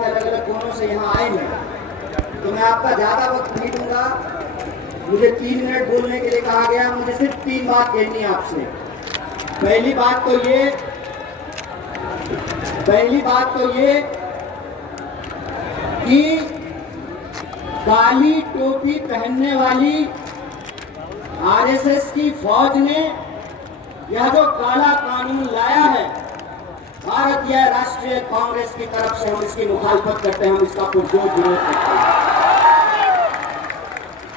के अलग अलग कोनों से यहाँ आए हैं, तो मैं आपका ज़्यादा वक्त नहीं दूंगा। मुझे 3 मिनट बोलने के लिए कहा गया। मुझे सिर्फ 3 बात कहनी है आपसे। पहली बात तो ये कि काली टोपी पहनने वाली आरएसएस की फौज ने यह जो काला कानून लाया है, भारतीय राष्ट्रीय कांग्रेस की तरफ से हम इसकी मुखालफत करते हैं, हम इसका पुरजोर विरोध करते हैं।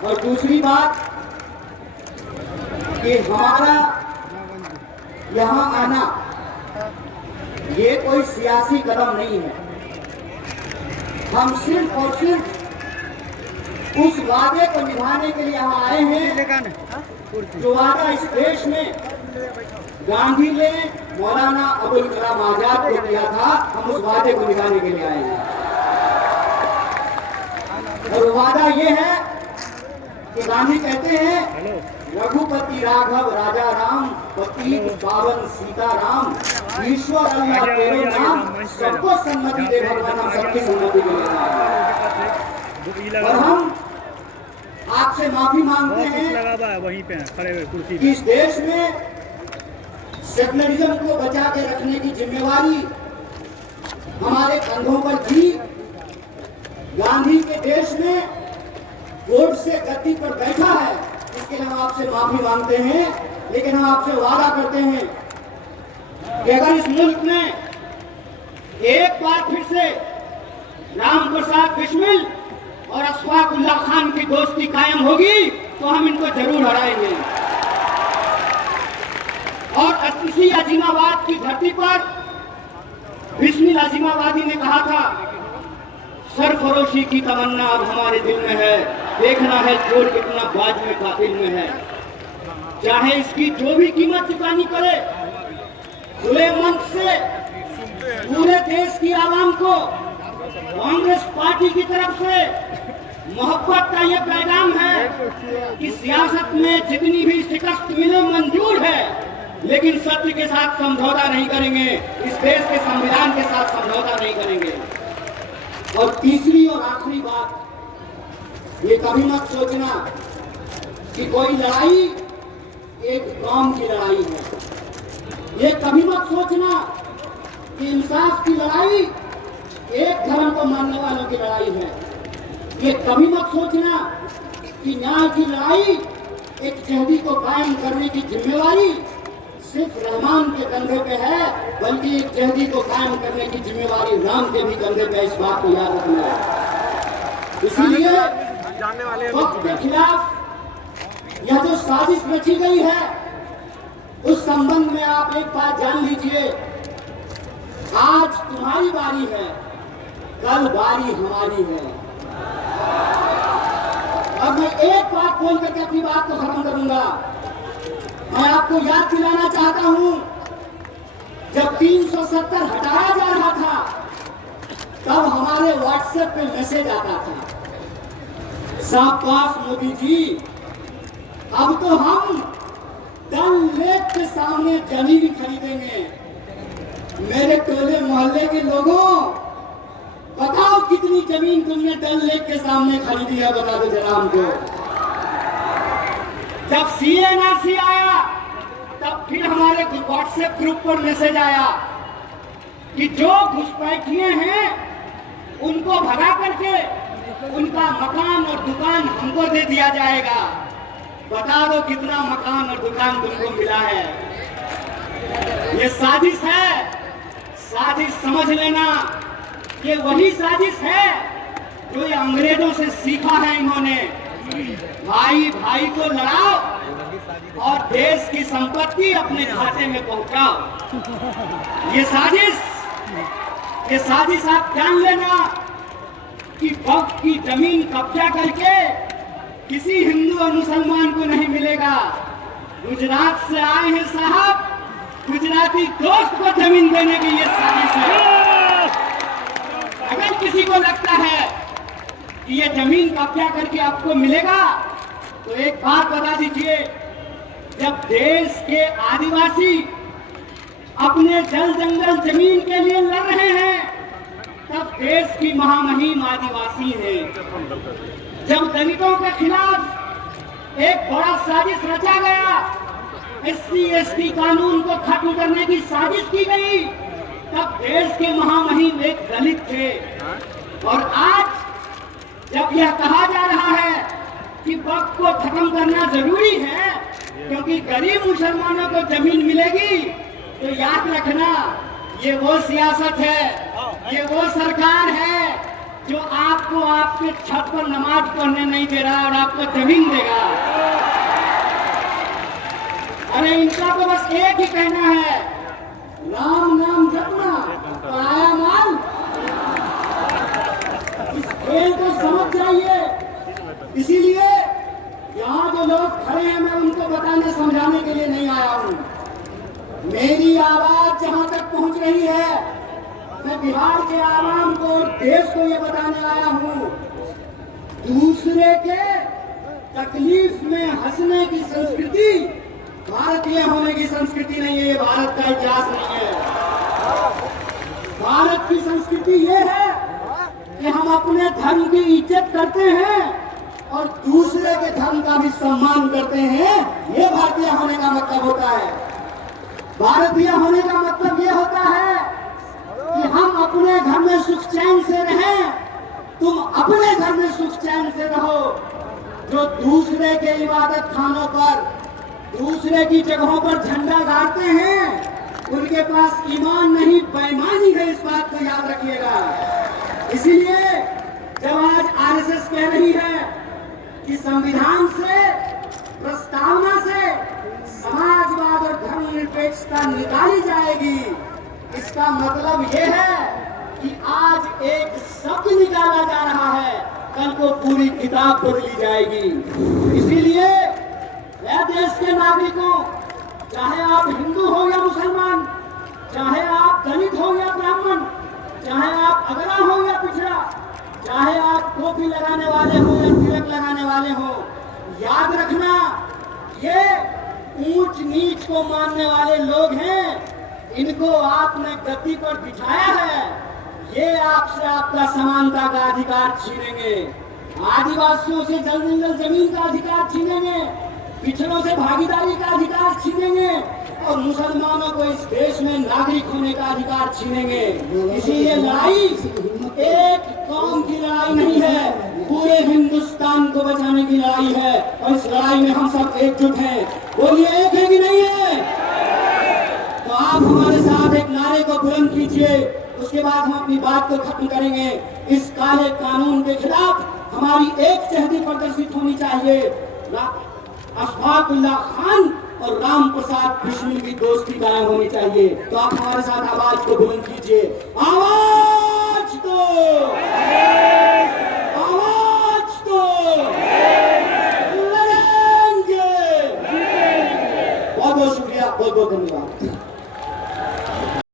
और दूसरी बात कि हमारा यहाँ आना ये कोई सियासी कदम नहीं है। हम सिर्फ और सिर्फ उस वादे को निभाने के लिए यहाँ आए हैं जो वादा इस देश में गांधी ने मौलाना अबुल कलाम आजाद को दिया था। हम उस वादे को निभाने के लिए आए हैं और वादा ये है कि गांधी कहते हैं, रघुपति राघव राजा राम, पतित पावन सीता राम, ईश्वर अल्लाह तेरे नाम, सबको सम्मति दे भगवान, हम सबकी सम्मति दे। और हम आपसे माफी मांगते हैं वहीं पे खड़े हुए कुर्सी कि इस देश में सेकुलरिज्म को बचा के रखने की जिम्मेवारी हमारे कंधों पर थी। गांधी के देश में वोट से गद्दी पर बैठा है, इसके लिए हम आपसे माफी मांगते हैं। लेकिन हम आपसे वादा करते हैं कि अगर इस मुल्क में एक बार फिर से राम प्रसाद बिस्मिल और अशफाक उल्लाह खान की दोस्ती कायम होगी तो हम इनको जरूर हराएंगे। और इसी अजीमाबाद की धरती पर बिस्मिल अजीमाबादी ने कहा था, सरफरोशी की तमन्ना अब हमारे दिल में है, देखना है चोर कितना बाज में कातिल में है। चाहे इसकी जो भी कीमत चुकानी पड़े, खुले मंच से पूरे देश की आवाम को कांग्रेस पार्टी की तरफ से मोहब्बत का ये पैगाम है कि सियासत में जितनी भी शिकस्त मिले मंजूर है, लेकिन सत्य के साथ समझौता नहीं करेंगे, इस देश के संविधान के साथ समझौता नहीं करेंगे। और तीसरी और आखिरी बात, ये कभी मत सोचना कि कोई लड़ाई एक कौम की लड़ाई है। ये कभी मत सोचना कि इंसाफ की लड़ाई एक धर्म को मानने वालों की लड़ाई है। ये कभी मत सोचना कि न्याय की लड़ाई एक जहदी को कायम करने की जिम्मेवारी सिर्फ रहमान के कंधे पे है, बल्कि एक जहदी को कायम करने की जिम्मेवारी राम के भी कंधे पे। इस बात को याद रखना है। इसीलिए वक्त के खिलाफ यह जो साजिश रची गई है, उस संबंध में आप एक बात जान लीजिए, आज तुम्हारी बारी है, कल बारी हमारी है। अब मैं एक बात बोल करके अपनी बात को खत्म करूंगा। मैं आपको याद दिलाना चाहता हूं, जब 370 हटाया जा रहा था, तब हमारे व्हाट्सएप पे मैसेज आता था, शाबाश मोदी जी, अब तो हम डल लेक के सामने जमीन खरीदेंगे। मेरे टोले मोहल्ले के लोगों, बताओ कितनी जमीन तुमने डल लेक के सामने खरीदी है, बता दो जरा हमको। जब CNRC आया, तब फिर हमारे व्हाट्सएप ग्रुप पर मैसेज आया कि जो घुसपैठिए हैं उनको भगा करके उनका मकान और दुकान हमको दे दिया जाएगा। बता दो कितना मकान और दुकान तुमको मिला है। ये साजिश है, साजिश समझ लेना, ये वही साजिश है जो ये अंग्रेजों से सीखा है इन्होंने। भाई भाई को लड़ाओ और देश की संपत्ति अपने खाते में पहुंचाओ। ये साजिश आप जान लेना कि वक्त की जमीन कब्जा करके किसी हिंदू और मुसलमान को नहीं मिलेगा। गुजरात से आए हैं साहब, गुजराती दोस्त को जमीन देने की ये साजिश है। अगर किसी को लगता है कि ये जमीन कब्जा करके आपको मिलेगा, तो एक बात बता दीजिए, जब देश के आदिवासी अपने जल जंगल जमीन के लिए लड़ रहे हैं, तब देश की महामहिम आदिवासी है। जब दलितों के खिलाफ एक बड़ा साजिश रचा गया, SC/ST कानून को खत्म करने की साजिश की गई, तब देश के महामहिम एक दलित थे। और आज जब यह कहा जा रहा है कि वक्त को खत्म करना जरूरी है क्योंकि गरीब मुसलमानों को जमीन मिलेगी, तो याद रखना ये वो सियासत है, ये वो सरकार है जो आपको आपके छत पर नमाज पढ़ने नहीं दे रहा और आपको जमीन देगा। अरे इनका तो बस एक ही कहना है, राम नाम जपना, पराया माल। इस खेल को समझ जाइए। इसीलिए यहाँ जो लोग खड़े हैं, मैं उनको बताने समझाने के लिए नहीं आया हूँ। मेरी आवाज जहाँ तक पहुँच रही है, मैं बिहार के आवाम को और देश को ये बताने आया हूँ, दूसरे के तकलीफ में हंसने की संस्कृति भारतीय होने की संस्कृति नहीं है, ये भारत का इतिहास नहीं है। भारत की संस्कृति ये है कि हम अपने धर्म की इज्जत करते हैं और दूसरे के धर्म का भी सम्मान करते हैं। ये भारतीय होने का मतलब होता है। भारतीय होने का मतलब ये होता है कि हम अपने घर में सुख चैन से रहें, तुम अपने घर में सुख चैन से रहो। जो दूसरे के इबादत खानों पर, दूसरे की जगहों पर झंडा गाड़ते हैं, उनके पास ईमान नहीं बेईमानी है, इस बात को याद रखिएगा। इसीलिए जब आज RSS कह रही है कि संविधान से, प्रस्तावना से समाजवाद और धर्मनिरपेक्षता निकाली जाएगी, इसका मतलब यह है कि आज एक शब्द निकाला जा रहा है, कल को पूरी किताब बदली जाएगी। इसीलिए देश के नागरिकों, चाहे आप हिंदू हो या मुसलमान, चाहे आप दलित हो या ब्राह्मण, चाहे आप अगड़ा हो या पिछड़ा, चाहे आप टोपी लगाने वाले हो या तिलक लगाने वाले हो, याद रखना ये ऊंच नीच को मानने वाले लोग हैं। इनको आपने गद्दी पर बिठाया है, ये आपसे आपका समानता का अधिकार छीनेंगे, आदिवासियों से जल जमीन का अधिकार छीनेंगे, पिछड़ों से भागीदारी का अधिकार छीनेंगे और मुसलमानों को इस देश में नागरिक होने का अधिकार छीनेंगे। इसीलिए लड़ाई एक कौम की लड़ाई नहीं है, पूरे हिंदुस्तान को बचाने की लड़ाई है और इस लड़ाई में हम सब एकजुट हैं। बोलिए, एक है कि नहीं है? तो आप हमारे साथ एक नारे को बुलंद कीजिए, उसके बाद हम अपनी बात को खत्म करेंगे। इस काले कानून के खिलाफ हमारी एक चहती प्रदर्शित होनी चाहिए। अशफाकुल्लाह खान और राम प्रसाद बिश्नोई की दोस्ती कायम होनी चाहिए। तो आप हमारे साथ आवाज को बुलंद कीजिए, आवाज दो, आवाज दो, लड़ेंगे। बहुत बहुत शुक्रिया, बहुत बहुत धन्यवाद।